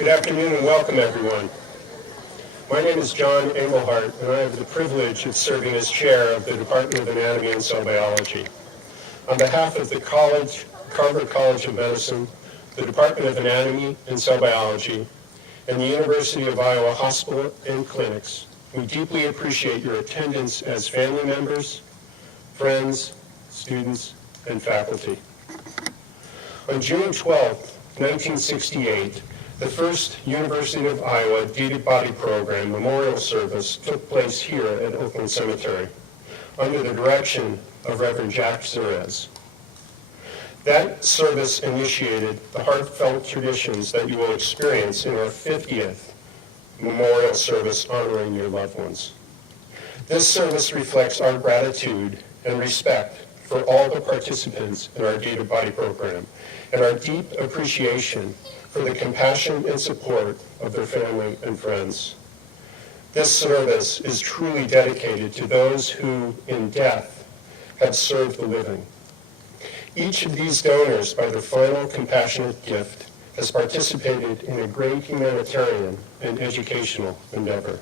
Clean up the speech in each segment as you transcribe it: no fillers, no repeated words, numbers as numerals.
Good afternoon and welcome, everyone. My name is John Engelhardt, and I have the privilege of serving as chair of the Department of Anatomy and Cell Biology. On behalf of the Carver College of Medicine, the Department of Anatomy and Cell Biology, and the University of Iowa Hospital and Clinics, we deeply appreciate your attendance as family members, friends, students, and faculty. On June 12, 1968, the first University of Iowa Deeded Body Program memorial service took place here at Oakland Cemetery under the direction of Reverend Jack Zerez. That service initiated the heartfelt traditions that you will experience in our 50th memorial service honoring your loved ones. This service reflects our gratitude and respect for all the participants in our Deeded Body Program and our deep appreciation for the compassion and support of their family and friends. This service is truly dedicated to those who, in death, have served the living. Each of these donors, by their final compassionate gift, has participated in a great humanitarian and educational endeavor.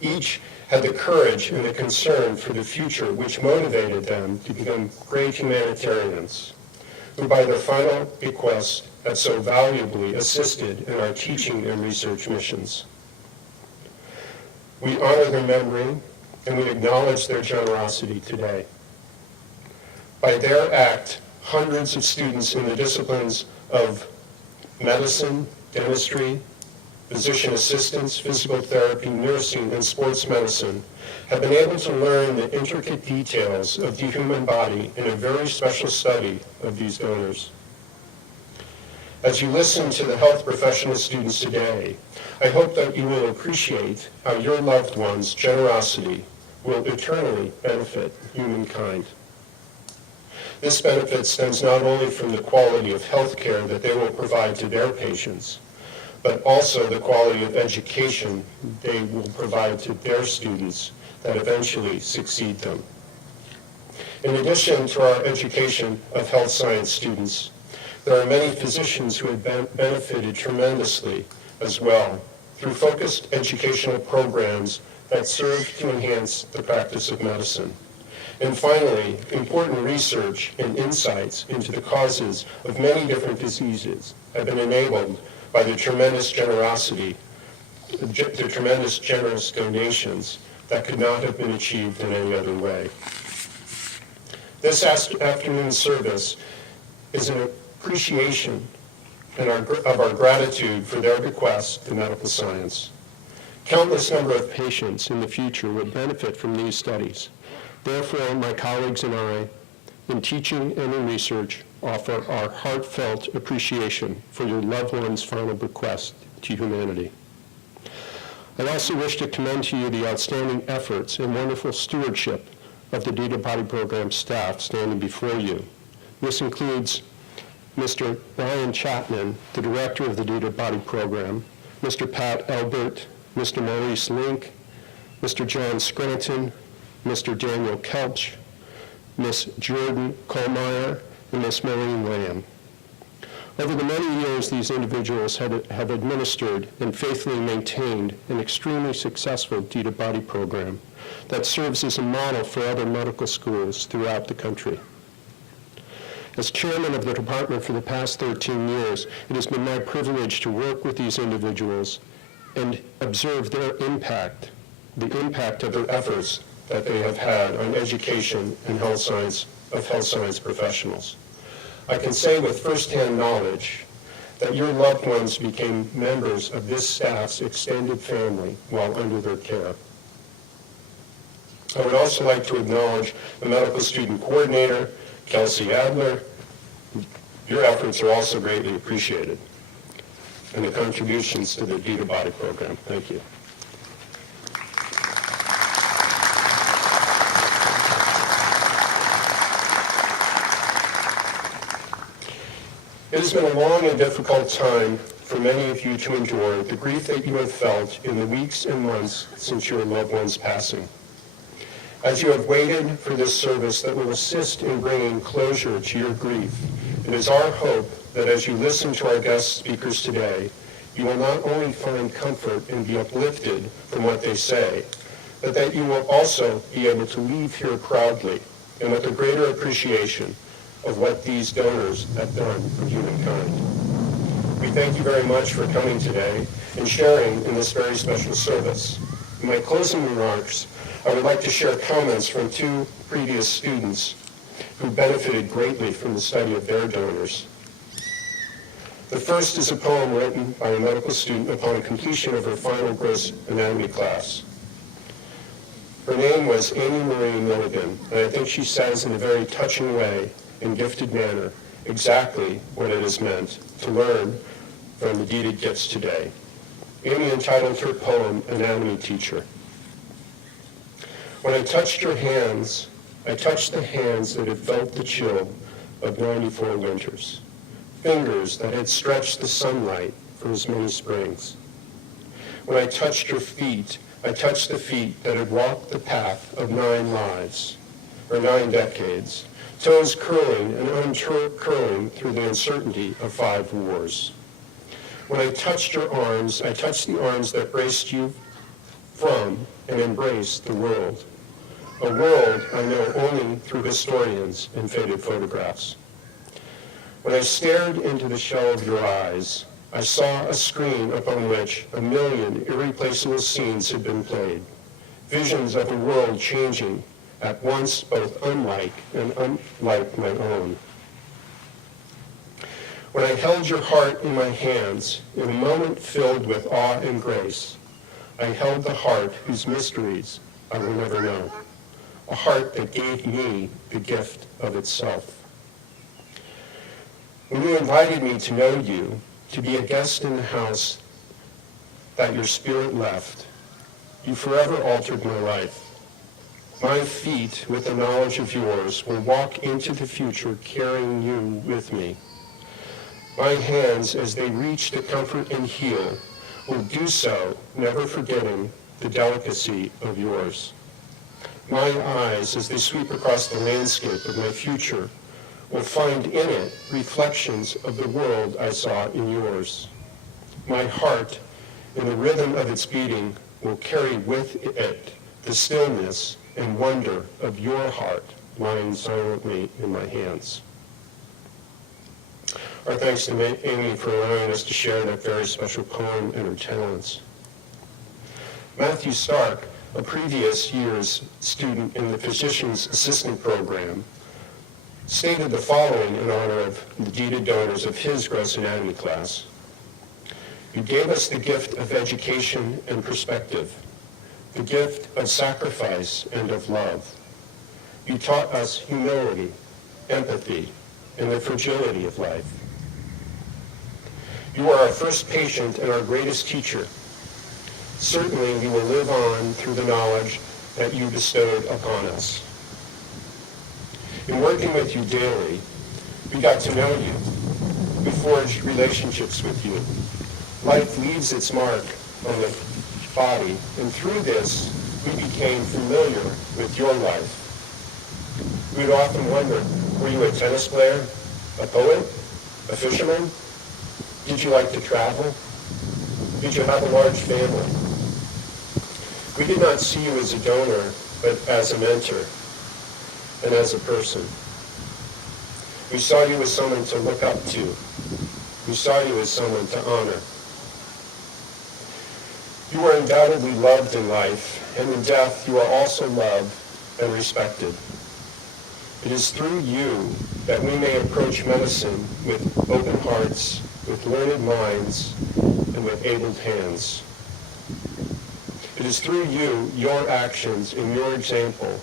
Each had the courage and the concern for the future which motivated them to become great humanitarians, who by their final bequest have so valuably assisted in our teaching and research missions. We honor their memory and we acknowledge their generosity today. By their act, hundreds of students in the disciplines of medicine, dentistry, physician assistants, physical therapy, nursing, and sports medicine have been able to learn the intricate details of the human body in a very special study of these donors. As you listen to the health professional students today, I hope that you will appreciate how your loved ones' generosity will eternally benefit humankind. This benefit stems not only from the quality of health care that they will provide to their patients, but also the quality of education they will provide to their students that eventually succeed them. In addition to our education of health science students, there are many physicians who have benefited tremendously as well through focused educational programs that serve to enhance the practice of medicine. And finally, important research and insights into the causes of many different diseases have been enabled by the tremendous generous donations that could not have been achieved in any other way. This afternoon's service is an appreciation of our gratitude for their bequest to medical science. Countless number of patients in the future would benefit from these studies. Therefore, my colleagues and I, in teaching and in research, offer our heartfelt appreciation for your loved one's final bequest to humanity. I also wish to commend to you the outstanding efforts and wonderful stewardship of the Deeded Body Program staff standing before you. This includes Mr. Brian Chapman, the director of the Deeded Body Program, Mr. Pat Elbert, Mr. Maurice Link, Mr. John Scranton, Mr. Daniel Kelch, Ms. Jordan Kohlmeyer, and Ms. Maureen Lamb. Over the many years, these individuals have administered and faithfully maintained an extremely successful Deeded Body Program that serves as a model for other medical schools throughout the country. As chairman of the department for the past 13 years, it has been my privilege to work with these individuals and observe their impact, the impact of their efforts that they have had on education and health science professionals. I can say with firsthand knowledge that your loved ones became members of this staff's extended family while under their care. I would also like to acknowledge the medical student coordinator, Kelsey Adler. Your efforts are also greatly appreciated, and the contributions to the Deeded Body Program. Thank you. It has been a long and difficult time for many of you to endure the grief that you have felt in the weeks and months since your loved one's passing. As you have waited for this service that will assist in bringing closure to your grief, it is our hope that as you listen to our guest speakers today, you will not only find comfort and be uplifted from what they say, but that you will also be able to leave here proudly and with a greater appreciation of what these donors have done for humankind. We thank you very much for coming today and sharing in this very special service. In my closing remarks, I would like to share comments from two previous students who benefited greatly from the study of their donors. The first is a poem written by a medical student upon completion of her final gross anatomy class. Her name was Amy Marie Milligan, and I think she says in a very touching way and gifted manner exactly what it has meant to learn from the deeded gifts today. Amy entitled her poem, Anatomy Teacher. When I touched your hands, I touched the hands that had felt the chill of 94 winters, fingers that had stretched the sunlight for as many springs. When I touched your feet, I touched the feet that had walked the path of 9 lives, or 9 decades, toes curling and uncurling through the uncertainty of 5 wars. When I touched your arms, I touched the arms that braced you from and embraced the world, a world I know only through historians and faded photographs. When I stared into the shell of your eyes, I saw a screen upon which 1,000,000 irreplaceable scenes had been played, visions of a world changing at once both unlike and unlike my own. When I held your heart in my hands, in a moment filled with awe and grace, I held the heart whose mysteries I will never know, a heart that gave me the gift of itself. When you invited me to know you, to be a guest in the house that your spirit left, you forever altered my life. My feet, with the knowledge of yours, will walk into the future carrying you with me. My hands, as they reach to comfort and heal, will do so, never forgetting the delicacy of yours. My eyes, as they sweep across the landscape of my future, will find in it reflections of the world I saw in yours. My heart, in the rhythm of its beating, will carry with it the stillness and wonder of your heart lying silently in my hands. Our thanks to Amy for allowing us to share that very special poem and her talents. Matthew Sark, a previous year's student in the Physician's Assistant Program, stated the following in honor of the deeded donors of his gross anatomy class. You gave us the gift of education and perspective, the gift of sacrifice and of love. You taught us humility, empathy, and the fragility of life. You are our first patient and our greatest teacher. Certainly we will live on through the knowledge that you bestowed upon us. In working with you daily, we got to know you. We forged relationships with you. Life leaves its mark on the body, and through this, we became familiar with your life. We would often wonder, were you a tennis player, a poet, a fisherman? Did you like to travel? Did you have a large family? We did not see you as a donor, but as a mentor and as a person. We saw you as someone to look up to. We saw you as someone to honor. You are undoubtedly loved in life, and in death you are also loved and respected. It is through you that we may approach medicine with open hearts, with learned minds, and with abled hands. It is through you, your actions, and your example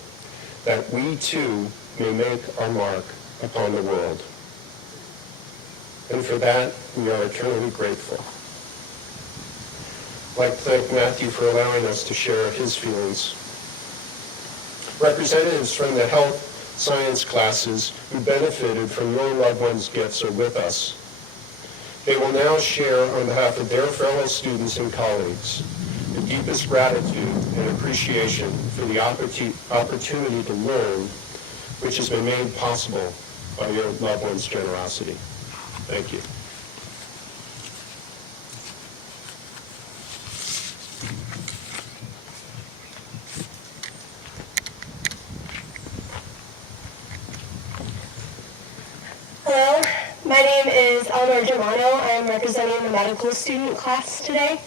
that we too may make our mark upon the world. And for that, we are eternally grateful. I'd like to thank Matthew for allowing us to share his feelings. Representatives from the health science classes who benefited from your loved ones' gifts are with us. They will now share on behalf of their fellow students and colleagues the deepest gratitude and appreciation for the opportunity to learn, which has been made possible by your loved ones' generosity. Thank you. My name is Delano. I am representing the medical student class today.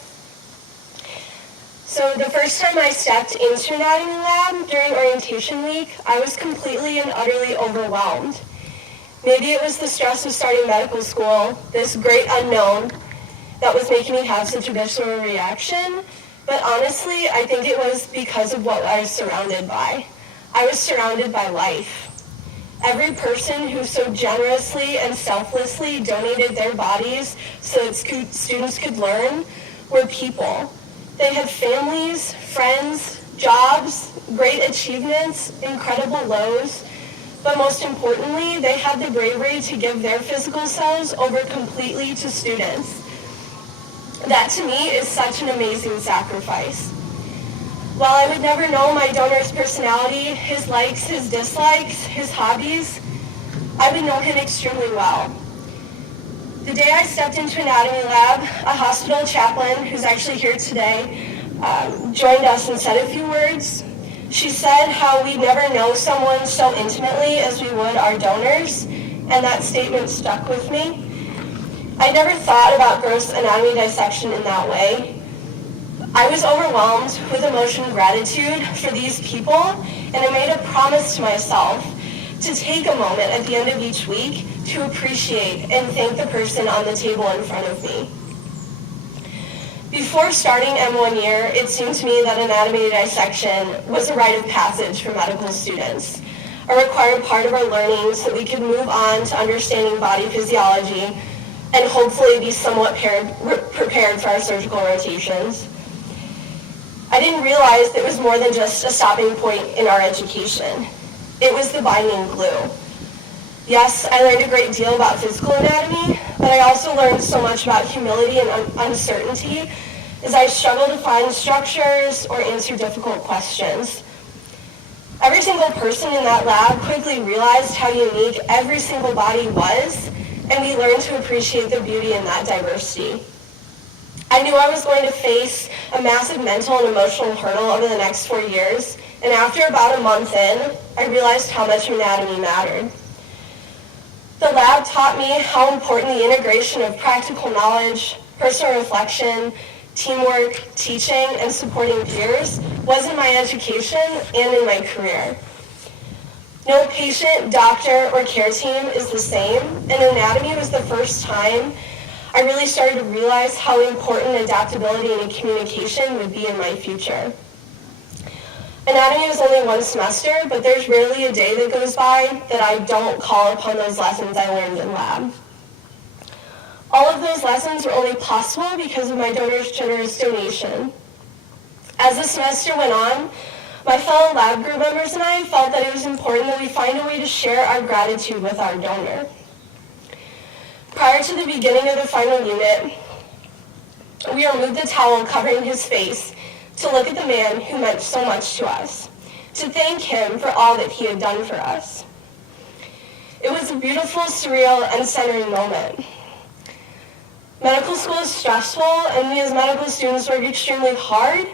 So the first time I stepped into anatomy lab during orientation week, I was completely and utterly overwhelmed. Maybe it was the stress of starting medical school, this great unknown, that was making me have such a visceral reaction. But honestly, I think it was because of what I was surrounded by. I was surrounded by life. Every person who so generously and selflessly donated their bodies so that students could learn were people. They had families, friends, jobs, great achievements, incredible lows, but most importantly, they had the bravery to give their physical selves over completely to students. That to me is such an amazing sacrifice. While I would never know my donor's personality, his likes, his dislikes, his hobbies, I would know him extremely well. The day I stepped into anatomy lab, a hospital chaplain, who's actually here today, joined us and said a few words. She said how we'd never know someone so intimately as we would our donors, and that statement stuck with me. I never thought about gross anatomy dissection in that way. I was overwhelmed with emotional gratitude for these people, and I made a promise to myself to take a moment at the end of each week to appreciate and thank the person on the table in front of me. Before starting M1 year, it seemed to me that anatomy dissection was a rite of passage for medical students, a required part of our learning so that we could move on to understanding body physiology and hopefully be somewhat prepared for our surgical rotations. I didn't realize it was more than just a stopping point in our education. It was the binding glue. Yes, I learned a great deal about physical anatomy, but I also learned so much about humility and uncertainty as I struggled to find structures or answer difficult questions. Every single person in that lab quickly realized how unique every single body was, and we learned to appreciate the beauty in that diversity. I knew I was going to face a massive mental and emotional hurdle over the next 4 years, and after about a month in, I realized how much anatomy mattered. The lab taught me how important the integration of practical knowledge, personal reflection, teamwork, teaching, and supporting peers was in my education and in my career. No patient, doctor, or care team is the same, and anatomy was the first time I really started to realize how important adaptability and communication would be in my future. Anatomy was only one semester, but there's rarely a day that goes by that I don't call upon those lessons I learned in lab. All of those lessons were only possible because of my donor's generous donation. As the semester went on, my fellow lab group members and I felt that it was important that we find a way to share our gratitude with our donor. Prior to the beginning of the final unit, we removed the towel covering his face to look at the man who meant so much to us, to thank him for all that he had done for us. It was a beautiful, surreal, and centering moment. Medical school is stressful, and we as medical students work extremely hard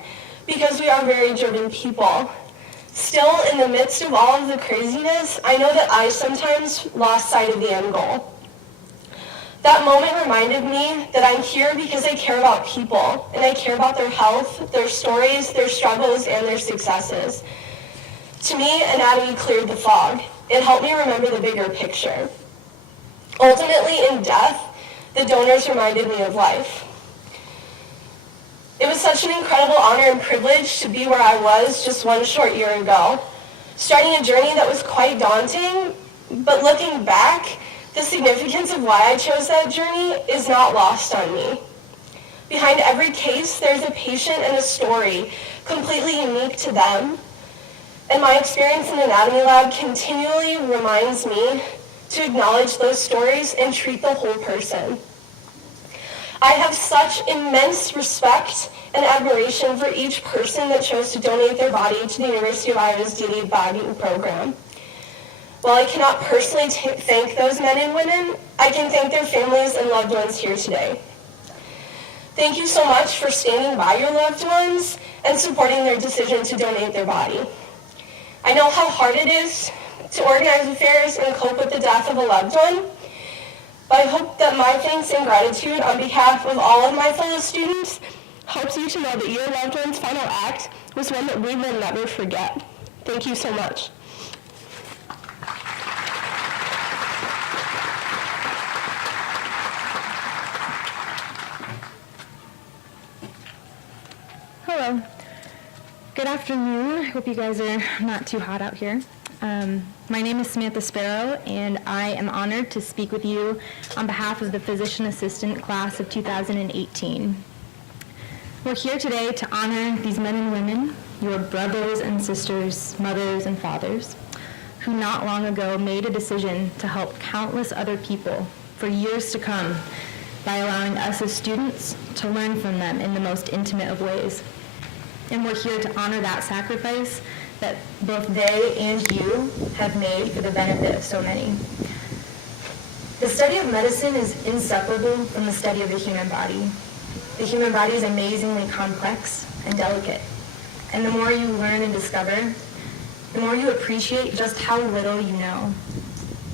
because we are very driven people. Still, in the midst of all of the craziness, I know that I sometimes lost sight of the end goal. That moment reminded me that I'm here because I care about people, and I care about their health, their stories, their struggles, and their successes. To me, anatomy cleared the fog. It helped me remember the bigger picture. Ultimately, in death, the donors reminded me of life. It was such an incredible honor and privilege to be where I was just one short year ago, starting a journey that was quite daunting, but looking back, the significance of why I chose that journey is not lost on me. Behind every case, there's a patient and a story completely unique to them, and my experience in the anatomy lab continually reminds me to acknowledge those stories and treat the whole person. I have such immense respect and admiration for each person that chose to donate their body to the University of Iowa's DD Bagging program. While I cannot personally thank those men and women, I can thank their families and loved ones here today. Thank you so much for standing by your loved ones and supporting their decision to donate their body. I know how hard it is to organize affairs and cope with the death of a loved one, But I hope that my thanks and gratitude on behalf of all of my fellow students helps you to know that your loved one's final act was one that we will never forget. Thank you so much. Hello. Good afternoon. I hope you guys are not too hot out here. My name is Samantha Sparrow, and I am honored to speak with you on behalf of the Physician Assistant Class of 2018. We're here today to honor these men and women, your brothers and sisters, mothers and fathers, who not long ago made a decision to help countless other people for years to come by allowing us as students to learn from them in the most intimate of ways. And we're here to honor that sacrifice that both they and you have made for the benefit of so many. The study of medicine is inseparable from the study of the human body. The human body is amazingly complex and delicate. And the more you learn and discover, the more you appreciate just how little you know.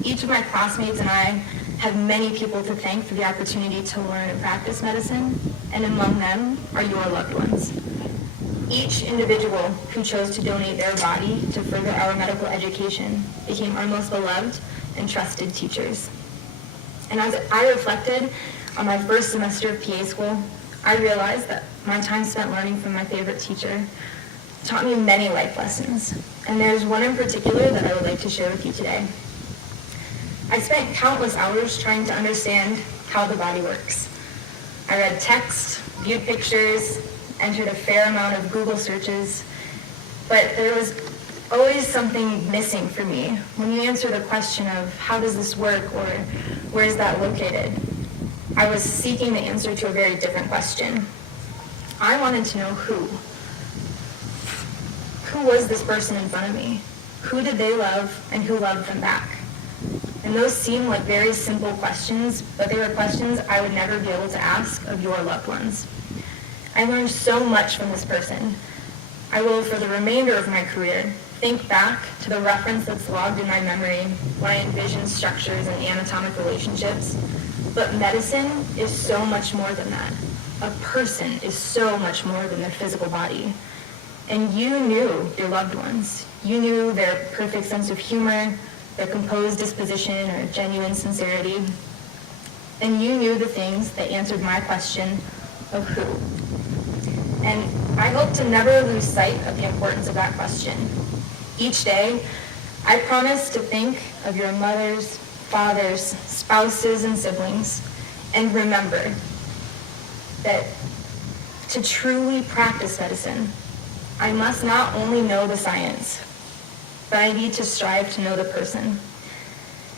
Each of my classmates and I have many people to thank for the opportunity to learn and practice medicine, and among them are your loved ones. Each individual who chose to donate their body to further our medical education became our most beloved and trusted teachers. And as I reflected on my first semester of PA school, I realized that my time spent learning from my favorite teacher taught me many life lessons. And there's one in particular that I would like to share with you today. I spent countless hours trying to understand how the body works. I read text, viewed pictures, entered a fair amount of Google searches, but there was always something missing for me when you answer the question of how does this work or where is that located. I was seeking the answer to a very different question. I wanted to know who. Who was this person in front of me? Who did they love and who loved them back? And those seem like very simple questions, but they were questions I would never be able to ask of your loved ones. I learned so much from this person. I will, for the remainder of my career, think back to the reference that's logged in my memory when I envision structures and anatomic relationships. But medicine is so much more than that. A person is so much more than their physical body. And you knew your loved ones. You knew their perfect sense of humor, their composed disposition or genuine sincerity. And you knew the things that answered my question of who. And I hope to never lose sight of the importance of that question. Each day, I promise to think of your mothers, fathers, spouses, and siblings, and remember that to truly practice medicine, I must not only know the science, but I need to strive to know the person.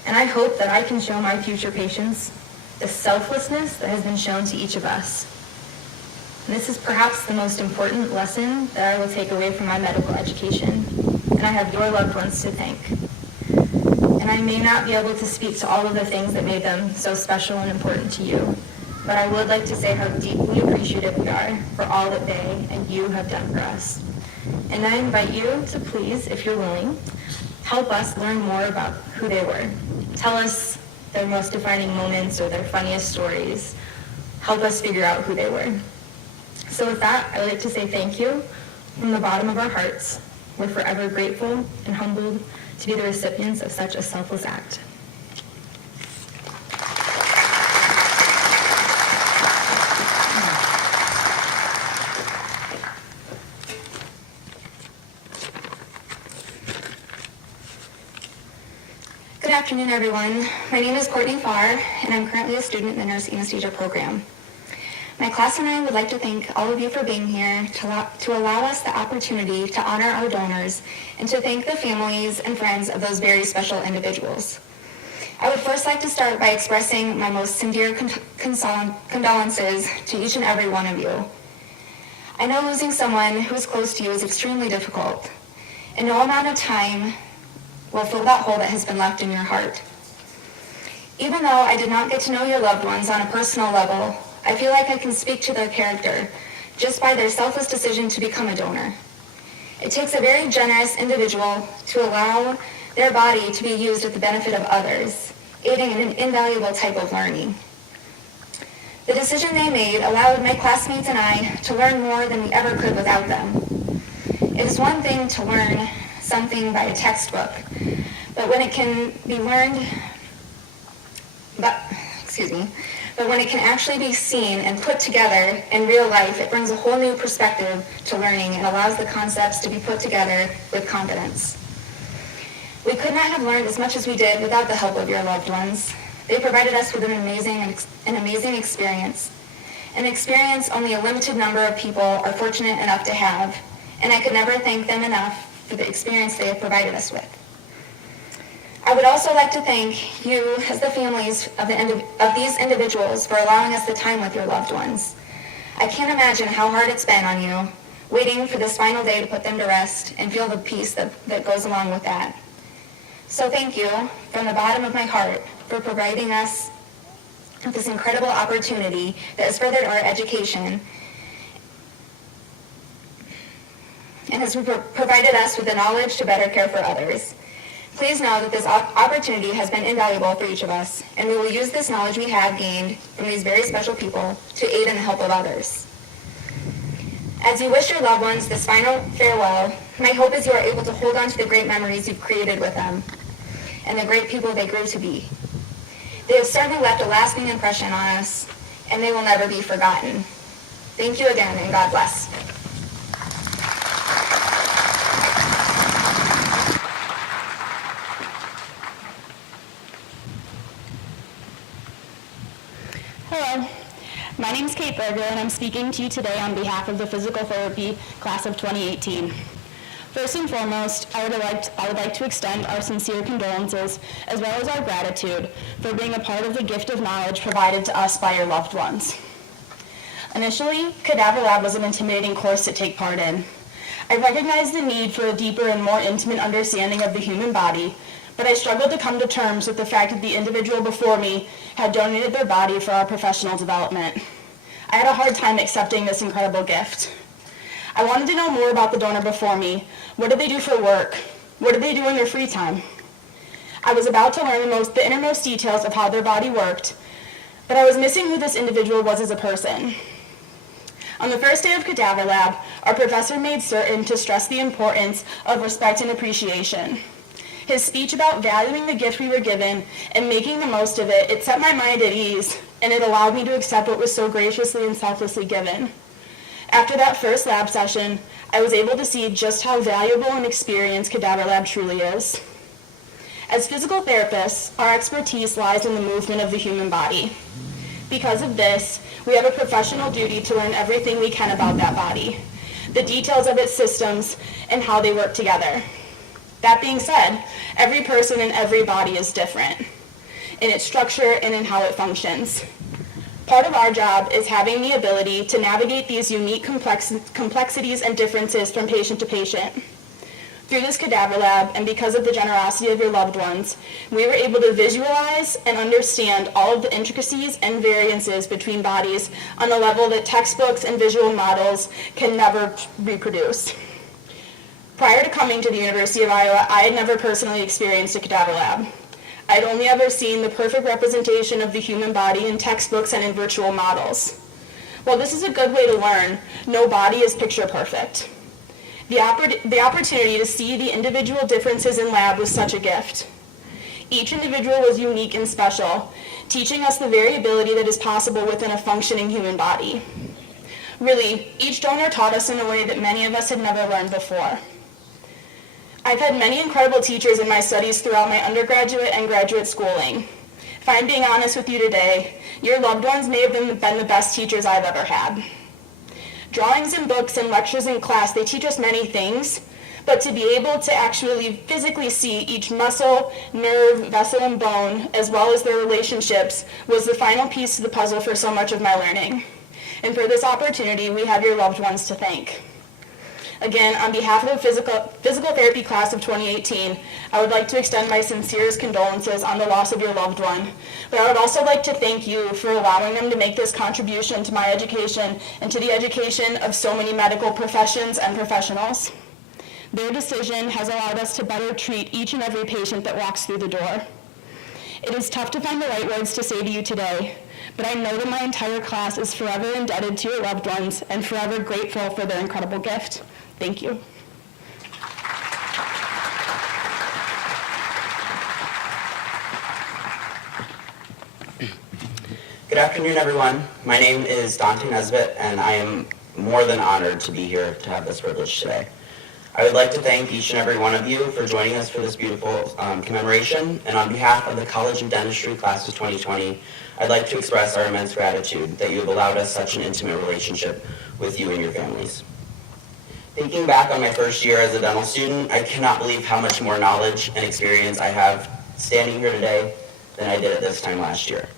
And I hope that I can show my future patients the selflessness that has been shown to each of us. And this is perhaps the most important lesson that I will take away from my medical education, and I have your loved ones to thank. And I may not be able to speak to all of the things that made them so special and important to you, but I would like to say how deeply appreciative we are for all that they and you have done for us. And I invite you to please, if you're willing, help us learn more about who they were. Tell us their most defining moments or their funniest stories. Help us figure out who they were. So with that, I would like to say thank you from the bottom of our hearts. We're forever grateful and humbled to be the recipients of such a selfless act. Good afternoon, everyone. My name is Courtney Farr, and I'm currently a student in the nurse anesthesia program. My class and I would like to thank all of you for being here to allow us the opportunity to honor our donors and to thank the families and friends of those very special individuals. I would first like to start by expressing my most sincere condolences to each and every one of you. I know losing someone who is close to you is extremely difficult, and no amount of time will fill that hole that has been left in your heart. Even though I did not get to know your loved ones on a personal level, I feel like I can speak to their character just by their selfless decision to become a donor. It takes a very generous individual to allow their body to be used at the benefit of others, aiding in an invaluable type of learning. The decision they made allowed my classmates and I to learn more than we ever could without them. It is one thing to learn something by a textbook, but when it can be learned, but when it can actually be seen and put together in real life, it brings a whole new perspective to learning and allows the concepts to be put together with confidence. We could not have learned as much as we did without the help of your loved ones. They provided us with an amazing experience, an experience only a limited number of people are fortunate enough to have, and I could never thank them enough for the experience they have provided us with. I would also like to thank you as the families of these individuals for allowing us the time with your loved ones. I can't imagine how hard it's been on you, waiting for this final day to put them to rest and feel the peace that goes along with that. So thank you from the bottom of my heart for providing us with this incredible opportunity that has furthered our education and has provided us with the knowledge to better care for others. Please know that this opportunity has been invaluable for each of us, and we will use this knowledge we have gained from these very special people to aid in the help of others. As you wish your loved ones this final farewell, my hope is you are able to hold on to the great memories you've created with them and the great people they grew to be. They have certainly left a lasting impression on us, and they will never be forgotten. Thank you again, and God bless. Hello, my name is Kate Berger, and I'm speaking to you today on behalf of the Physical Therapy Class of 2018. First and foremost, I would like to extend our sincere condolences as well as our gratitude for being a part of the gift of knowledge provided to us by your loved ones. Initially, Cadaver Lab was an intimidating course to take part in. I recognized the need for a deeper and more intimate understanding of the human body, but I struggled to come to terms with the fact that the individual before me had donated their body for our professional development. I had a hard time accepting this incredible gift. I wanted to know more about the donor before me. What did they do for work? What did they do in their free time? I was about to learn the innermost details of how their body worked, but I was missing who this individual was as a person. On the first day of Cadaver Lab, our professor made certain to stress the importance of respect and appreciation. His speech about valuing the gift we were given and making the most of it set my mind at ease, and it allowed me to accept what was so graciously and selflessly given. After that first lab session, I was able to see just how valuable and experienced Cadaver Lab truly is. As physical therapists, our expertise lies in the movement of the human body. Because of this, we have a professional duty to learn everything we can about that body, the details of its systems, and how they work together. That being said, every person and every body is different in its structure and in how it functions. Part of our job is having the ability to navigate these unique complexities and differences from patient to patient. Through this Cadaver Lab, and because of the generosity of your loved ones, we were able to visualize and understand all of the intricacies and variances between bodies on a level that textbooks and visual models can never reproduce. Prior to coming to the University of Iowa, I had never personally experienced a Cadaver Lab. I'd only ever seen the perfect representation of the human body in textbooks and in virtual models. While this is a good way to learn, no body is picture perfect. The opportunity to see the individual differences in lab was such a gift. Each individual was unique and special, teaching us the variability that is possible within a functioning human body. Really, each donor taught us in a way that many of us had never learned before. I've had many incredible teachers in my studies throughout my undergraduate and graduate schooling. If I'm being honest with you today, your loved ones may have been the best teachers I've ever had. Drawings in books and lectures in class, they teach us many things, but to be able to actually physically see each muscle, nerve, vessel, and bone, as well as their relationships, was the final piece to the puzzle for so much of my learning. And for this opportunity, we have your loved ones to thank. Again, on behalf of the Physical Therapy Class of 2018, I would like to extend my sincerest condolences on the loss of your loved one. But I would also like to thank you for allowing them to make this contribution to my education and to the education of so many medical professions and professionals. Their decision has allowed us to better treat each and every patient that walks through the door. It is tough to find the right words to say to you today, but I know that my entire class is forever indebted to your loved ones and forever grateful for their incredible gift. Thank you. Good afternoon, everyone. My name is Dante Nesbitt, and I am more than honored to be here to have this privilege today. I would like to thank each and every one of you for joining us for this beautiful commemoration, and on behalf of the College of Dentistry Class of 2020, I'd like to express our immense gratitude that you have allowed us such an intimate relationship with you and your families. Thinking back on my first year as a dental student, I cannot believe how much more knowledge and experience I have standing here today than I did at this time last year.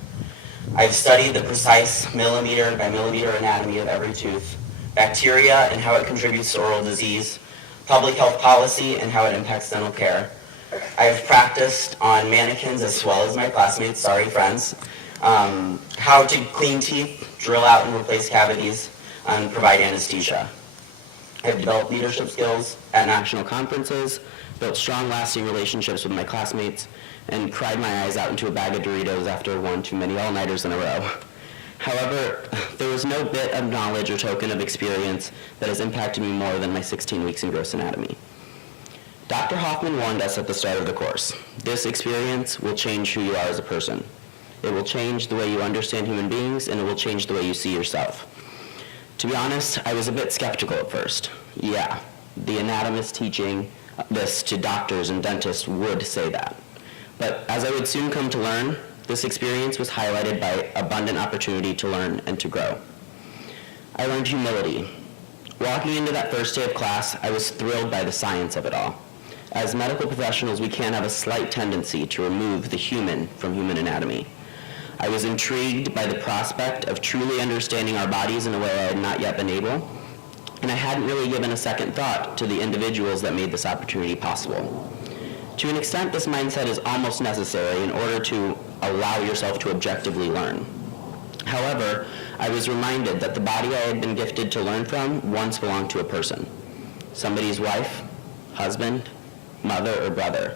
I've studied the precise millimeter by millimeter anatomy of every tooth, bacteria and how it contributes to oral disease, public health policy and how it impacts dental care. I have practiced on mannequins as well as my classmates, sorry friends, how to clean teeth, drill out and replace cavities, and provide anesthesia. I've developed leadership skills at national conferences, built strong lasting relationships with my classmates, and cried my eyes out into a bag of Doritos after one too many all-nighters in a row. However, there was no bit of knowledge or token of experience that has impacted me more than my 16 weeks in gross anatomy. Dr. Hoffman warned us at the start of the course. This experience will change who you are as a person. It will change the way you understand human beings, and it will change the way you see yourself. To be honest, I was a bit skeptical at first. Yeah, the anatomist teaching this to doctors and dentists would say that. But as I would soon come to learn, this experience was highlighted by abundant opportunity to learn and to grow. I learned humility. Walking into that first day of class, I was thrilled by the science of it all. As medical professionals, we can have a slight tendency to remove the human from human anatomy. I was intrigued by the prospect of truly understanding our bodies in a way I had not yet been able, and I hadn't really given a second thought to the individuals that made this opportunity possible. To an extent, this mindset is almost necessary in order to allow yourself to objectively learn. However, I was reminded that the body I had been gifted to learn from once belonged to a person, somebody's wife, husband, mother, or brother,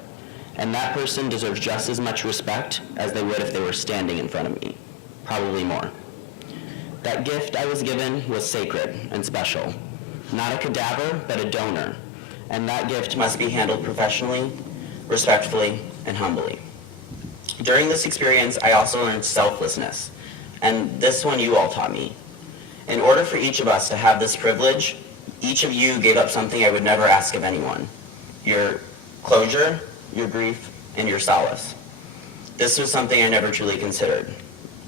and that person deserves just as much respect as they would if they were standing in front of me, probably more. That gift I was given was sacred and special, not a cadaver, but a donor, and that gift must be handled professionally, respectfully, and humbly. During this experience, I also learned selflessness, and this one you all taught me. In order for each of us to have this privilege, each of you gave up something I would never ask of anyone: your closure, your grief, and your solace. This was something I never truly considered.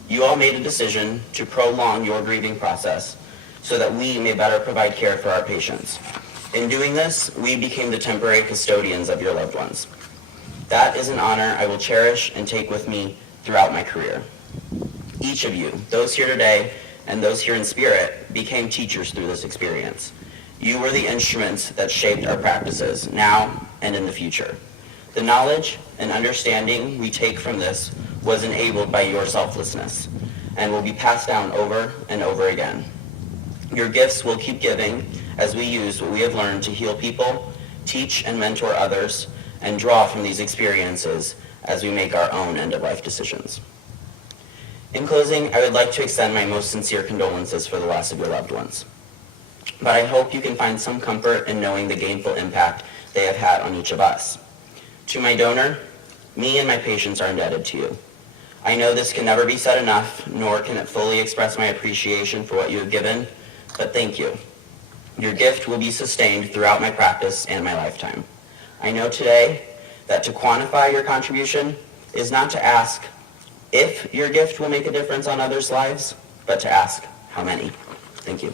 You all made a decision to prolong your grieving process so that we may better provide care for our patients. In doing this, we became the temporary custodians of your loved ones. That is an honor I will cherish and take with me throughout my career. Each of you, those here today and those here in spirit, became teachers through this experience. You were the instruments that shaped our practices now and in the future. The knowledge and understanding we take from this was enabled by your selflessness and will be passed down over and over again. Your gifts will keep giving as we use what we have learned to heal people, teach and mentor others, and draw from these experiences as we make our own end-of-life decisions. In closing, I would like to extend my most sincere condolences for the loss of your loved ones. But I hope you can find some comfort in knowing the gainful impact they have had on each of us. To my donor, me and my patients are indebted to you. I know this can never be said enough, nor can it fully express my appreciation for what you have given, but thank you. Your gift will be sustained throughout my practice and my lifetime. I know today that to quantify your contribution is not to ask if your gift will make a difference on others' lives, but to ask how many. Thank you.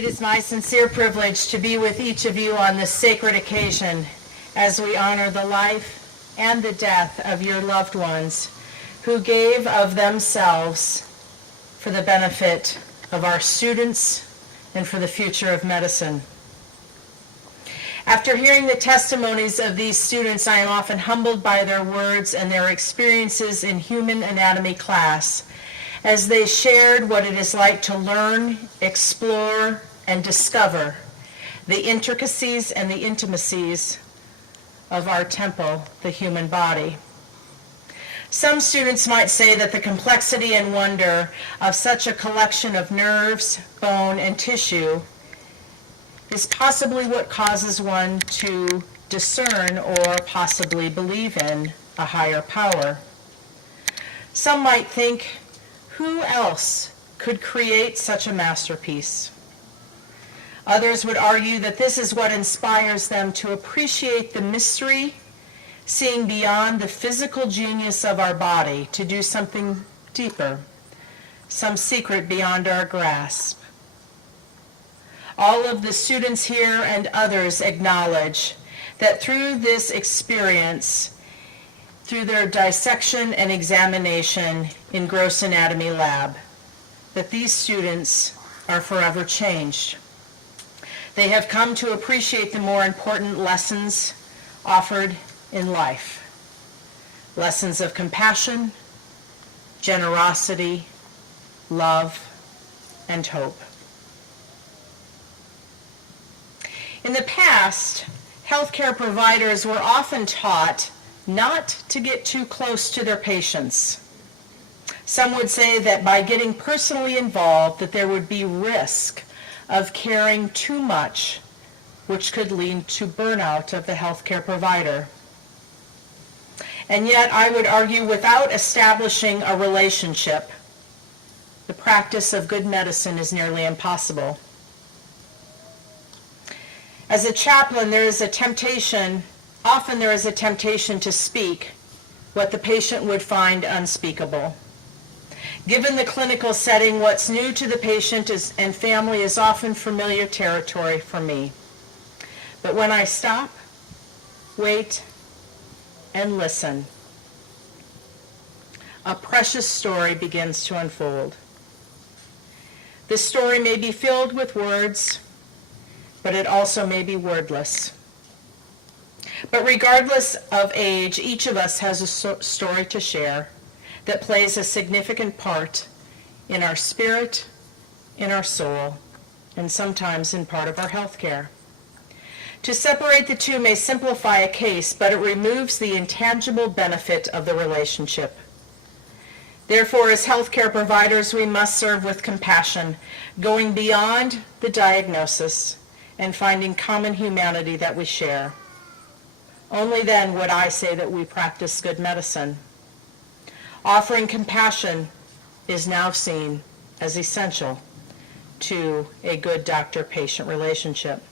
It is my sincere privilege to be with each of you on this sacred occasion as we honor the life and the death of your loved ones who gave of themselves for the benefit of our students and for the future of medicine. After hearing the testimonies of these students, I am often humbled by their words and their experiences in human anatomy class as they shared what it is like to learn, explore, and discover the intricacies and the intimacies of our temple, the human body. Some students might say that the complexity and wonder of such a collection of nerves, bone, and tissue is possibly what causes one to discern or possibly believe in a higher power. Some might think, who else could create such a masterpiece? Others would argue that this is what inspires them to appreciate the mystery, seeing beyond the physical genius of our body to do something deeper, some secret beyond our grasp. All of the students here and others acknowledge that through this experience, through their dissection and examination in gross anatomy lab, that these students are forever changed. They have come to appreciate the more important lessons offered in life. Lessons of compassion, generosity, love, and hope. In the past, healthcare providers were often taught not to get too close to their patients. Some would say that by getting personally involved, that there would be risk of caring too much, which could lead to burnout of the healthcare provider. And yet, I would argue, without establishing a relationship, the practice of good medicine is nearly impossible. As a chaplain, often there is a temptation to speak what the patient would find unspeakable. Given the clinical setting, what's new to the patient and family is often familiar territory for me. But when I stop, wait, and listen, a precious story begins to unfold. This story may be filled with words, but it also may be wordless. But regardless of age, each of us has a story to share that plays a significant part in our spirit, in our soul, and sometimes in part of our health care. To separate the two may simplify a case, but it removes the intangible benefit of the relationship. Therefore, as healthcare providers, we must serve with compassion, going beyond the diagnosis and finding common humanity that we share. Only then would I say that we practice good medicine. Offering compassion is now seen as essential to a good doctor-patient relationship.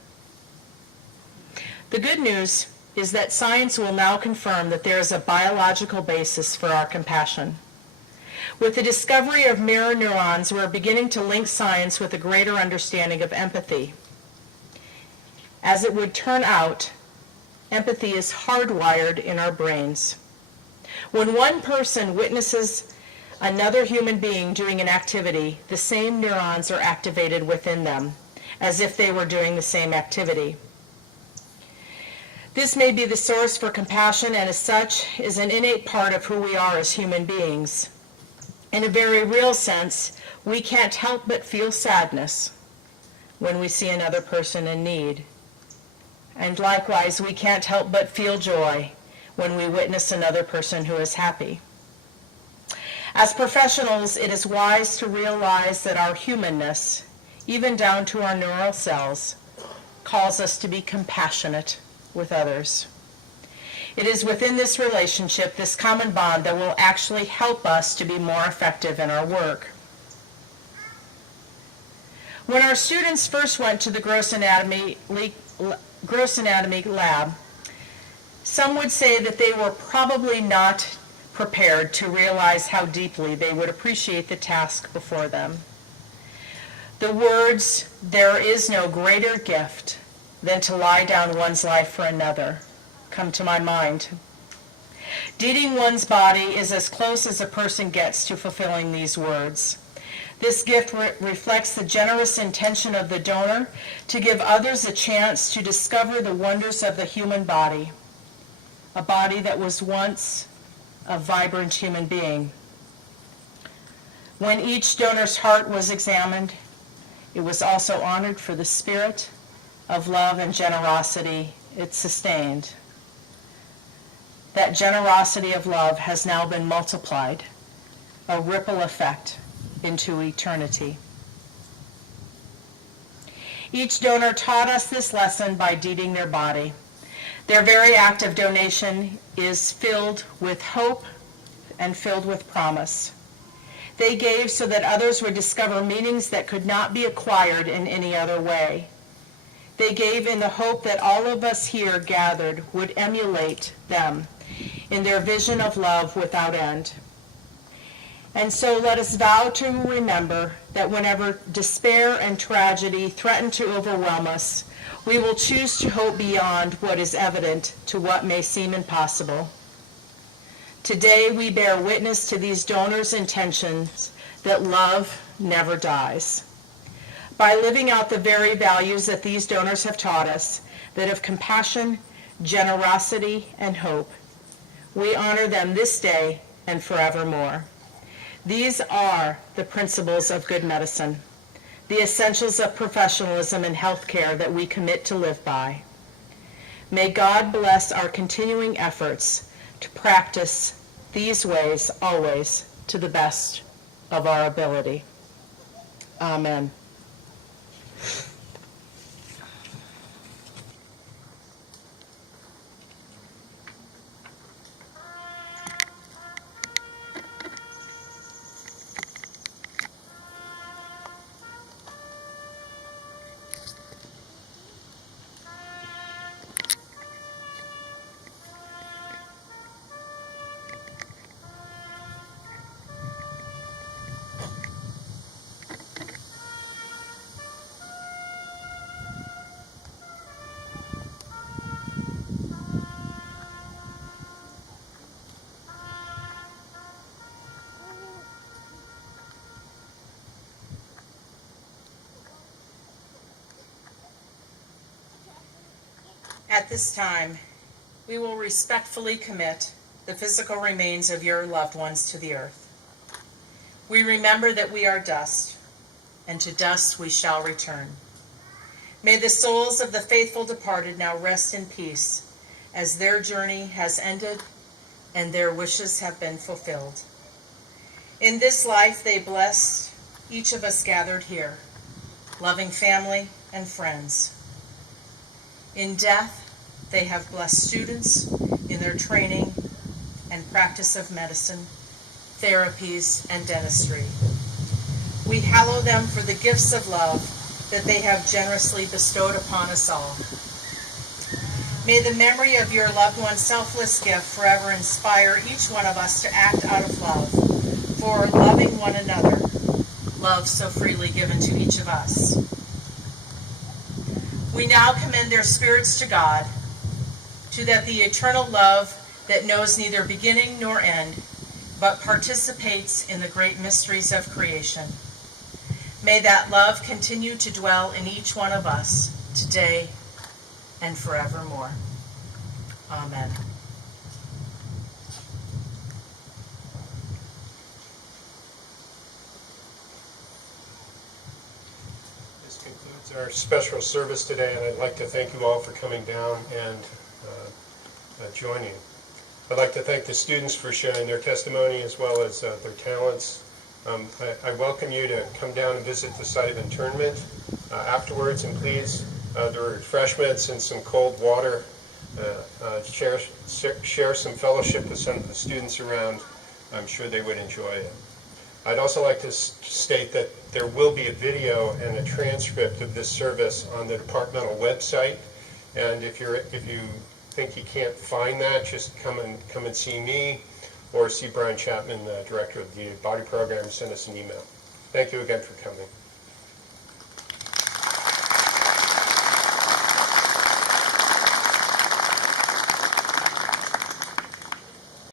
The good news is that science will now confirm that there is a biological basis for our compassion. With the discovery of mirror neurons, we're beginning to link science with a greater understanding of empathy. As it would turn out, empathy is hardwired in our brains. When one person witnesses another human being doing an activity, the same neurons are activated within them, as if they were doing the same activity. This may be the source for compassion, and as such is an innate part of who we are as human beings. In a very real sense, we can't help but feel sadness when we see another person in need. And likewise, we can't help but feel joy when we witness another person who is happy. As professionals, it is wise to realize that our humanness, even down to our neural cells, calls us to be compassionate with others. It is within this relationship, this common bond, that will actually help us to be more effective in our work. When our students first went to the gross anatomy lab, some would say that they were probably not prepared to realize how deeply they would appreciate the task before them. The words, "There is no greater gift than to lie down one's life for another," come to my mind. Deeding one's body is as close as a person gets to fulfilling these words. This gift reflects the generous intention of the donor to give others a chance to discover the wonders of the human body, a body that was once a vibrant human being. When each donor's heart was examined, it was also honored for the spirit of love and generosity it sustained. That generosity of love has now been multiplied, a ripple effect into eternity. Each donor taught us this lesson by deeding their body. Their very act of donation is filled with hope and filled with promise. They gave so that others would discover meanings that could not be acquired in any other way. They gave in the hope that all of us here gathered would emulate them in their vision of love without end. And so let us vow to remember that whenever despair and tragedy threaten to overwhelm us, we will choose to hope beyond what is evident to what may seem impossible. Today we bear witness to these donors' intentions that love never dies. By living out the very values that these donors have taught us, that of compassion, generosity, and hope, we honor them this day and forevermore. These are the principles of good medicine, the essentials of professionalism in healthcare that we commit to live by. May God bless our continuing efforts to practice these ways always to the best of our ability. Amen. At this time, we will respectfully commit the physical remains of your loved ones to the earth. We remember that we are dust, and to dust we shall return. May the souls of the faithful departed now rest in peace, as their journey has ended and their wishes have been fulfilled. In this life they blessed each of us gathered here, loving family and friends. In death, they have blessed students in their training and practice of medicine, therapies, and dentistry. We hallow them for the gifts of love that they have generously bestowed upon us all. May the memory of your loved one's selfless gift forever inspire each one of us to act out of love for loving one another, love so freely given to each of us. We now commend their spirits to God, to that the eternal love that knows neither beginning nor end, but participates in the great mysteries of creation. May that love continue to dwell in each one of us today and forevermore. Amen. This concludes our special service today, and I'd like to thank you all for coming down and joining. I'd like to thank the students for sharing their testimony as well as their talents. I welcome you to come down and visit the site of internment afterwards, and please, there are refreshments and some cold water. Share some fellowship with some of the students around. I'm sure they would enjoy it. I'd also like to state that there will be a video and a transcript of this service on the departmental website, and if you think you can't find that, just come and see me or see Brian Chapman, the director of the body program, and send us an email. Thank you again for coming.